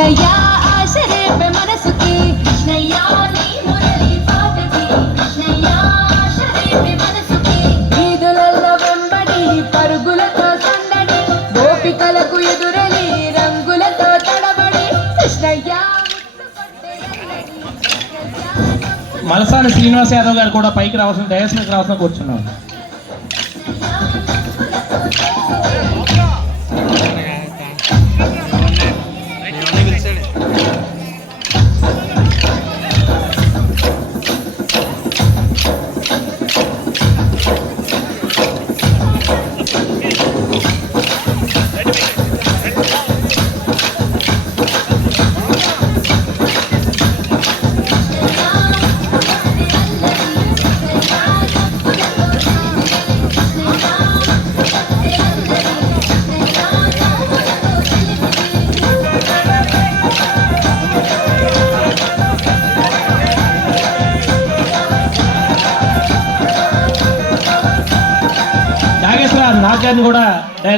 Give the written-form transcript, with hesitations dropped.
కృష్ణయ్య ఆశ రేపే మనసుకి కృష్ణయ్య నీ మురళి పాటకి కృష్ణయ్య ఆశ రేపే మనసుకి వీధులలో వెంబడి పరుగులతో సందడి గోపికలకు ఎదురలి రంగులతో తడబడి కృష్ణయ్య మలసాని శ్రీనివాస్ యాదవ్ గారు కూడా పైకి రావాల్సిన డయాస్ మీదకి రావాల్సిన కూర్చున్నాం. నాగేశ్వర నాగార్ని కూడా